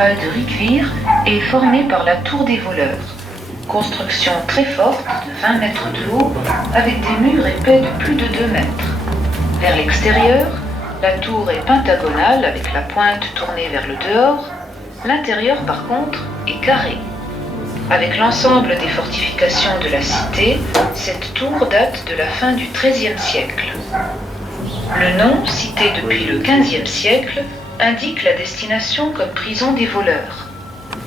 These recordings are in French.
cathédrale de Ricquevire est formée par la tour des voleurs. Construction très forte de 20 mètres de haut avec des murs épais de plus de 2 mètres. Vers l'extérieur, la tour est pentagonale avec la pointe tournée vers le dehors. L'intérieur, par contre, est carré. Avec l'ensemble des fortifications de la cité, cette tour date de la fin du XIIIe siècle. Le nom, cité depuis le XVe siècle, indique la destination comme prison des voleurs.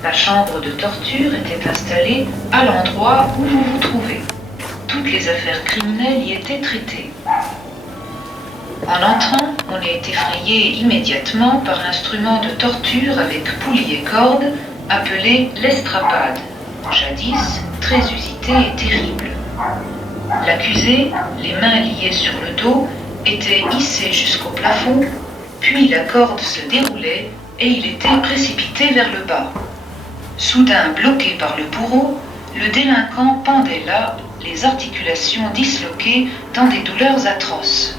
La chambre de torture était installée à l'endroit où vous vous trouvez. Toutes les affaires criminelles y étaient traitées. En entrant, on est effrayé immédiatement par l'instrument de torture avec poulie et corde appelé l'estrapade, jadis très usité et terrible. L'accusé, les mains liées sur le dos, était hissé jusqu'au plafond, puis la corde se déroulait et il était précipité vers le bas. Soudain bloqué par le bourreau, le délinquant pendait là, les articulations disloquées dans des douleurs atroces.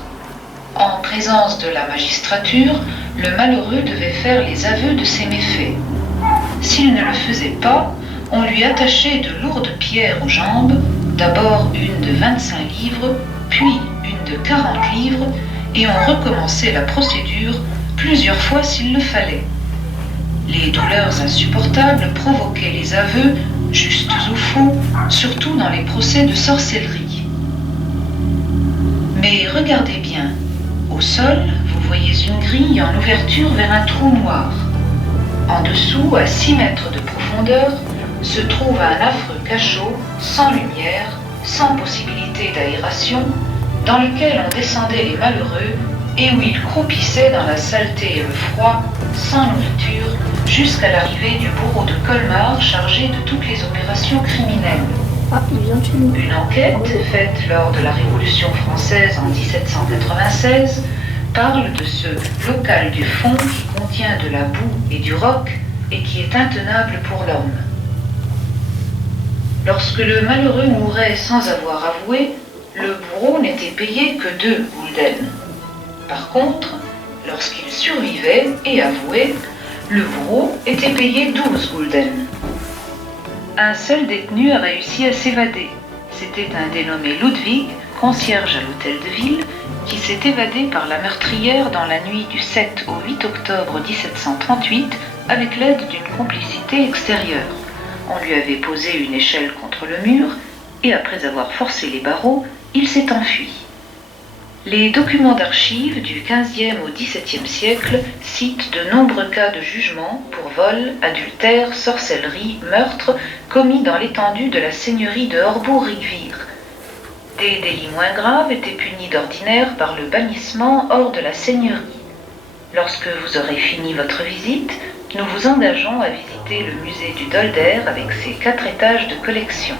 En présence de la magistrature, le malheureux devait faire les aveux de ses méfaits. S'il ne le faisait pas, on lui attachait de lourdes pierres aux jambes, d'abord une de 25 livres, puis une de 40 livres, et on recommençait la procédure plusieurs fois s'il le fallait. Les douleurs insupportables provoquaient les aveux, justes ou faux, surtout dans les procès de sorcellerie. Mais regardez bien, au sol, vous voyez une grille en ouverture vers un trou noir. En dessous, à 6 mètres de profondeur, se trouve un affreux cachot, sans lumière, sans possibilité d'aération, dans lequel on descendait les malheureux et où ils croupissaient dans la saleté et le froid, sans nourriture, jusqu'à l'arrivée du bourreau de Colmar chargé de toutes les opérations criminelles. Une enquête faite lors de la Révolution française en 1796 parle de ce local du fond qui contient de la boue et du roc et qui est intenable pour l'homme. Lorsque le malheureux mourait sans avoir avoué, le bourreau n'était payé que 2 gulden. Par contre, lorsqu'il survivait et avouait, le bourreau était payé 12 gulden. Un seul détenu a réussi à s'évader. C'était un dénommé Ludwig, concierge à l'hôtel de ville, qui s'est évadé par la meurtrière dans la nuit du 7 au 8 octobre 1738 avec l'aide d'une complicité extérieure. On lui avait posé une échelle contre le mur et après avoir forcé les barreaux, il s'est enfui. Les documents d'archives du XVe au XVIIe siècle citent de nombreux cas de jugement pour vol, adultère, sorcellerie, meurtre commis dans l'étendue de la seigneurie de Horbourg-Ricquevire. Des délits moins graves étaient punis d'ordinaire par le bannissement hors de la seigneurie. Lorsque vous aurez fini votre visite, nous vous engageons à visiter le musée du Dolder avec ses 4 étages de collection.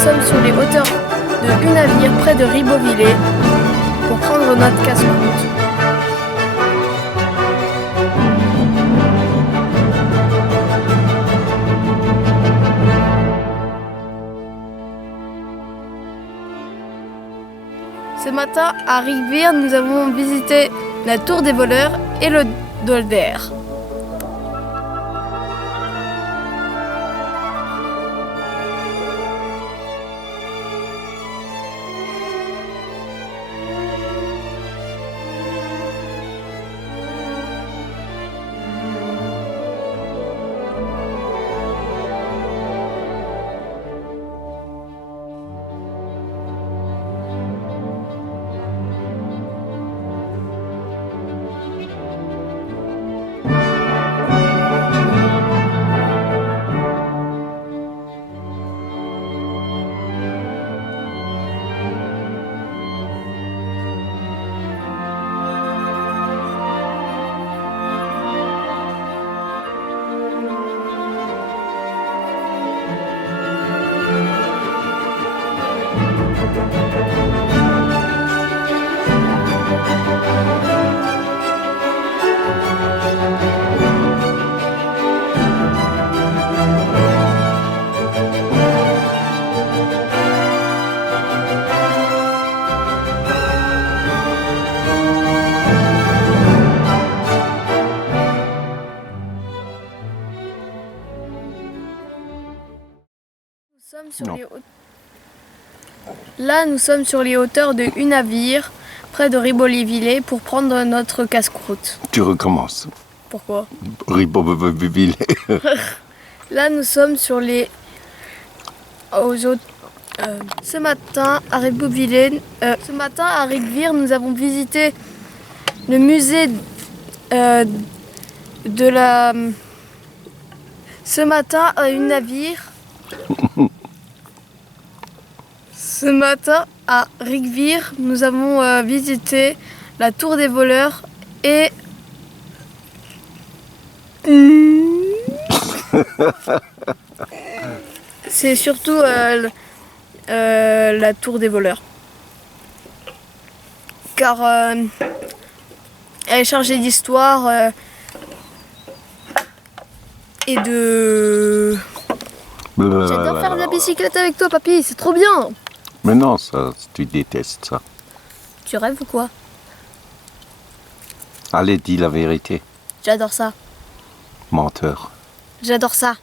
sommes sur les hauteurs de Unavir, près de Ribeauvillé, pour prendre notre casse-croûte. Ce matin, à Ribeauvillé, nous avons visité la tour des voleurs et le Dolder. Là, nous sommes sur les hauteurs de Unavir, près de Ribeauvillé, pour prendre notre casse-croûte. Tu recommences. Pourquoi? Ribeauvillé. Là, nous sommes sur les... ce matin, à Ribeauvillé, à Ribeauvillé, nous avons visité le musée de la... Ce matin, à Unavir... Ce matin, à Ribeauvillé, nous avons visité la tour des voleurs et... C'est surtout la tour des voleurs. Car elle est chargée d'histoire et de... J'adore faire de la bicyclette avec toi, papy, c'est trop bien. Mais non, ça, tu détestes ça. Tu rêves ou quoi? Allez, dis la vérité. J'adore ça. Menteur. J'adore ça.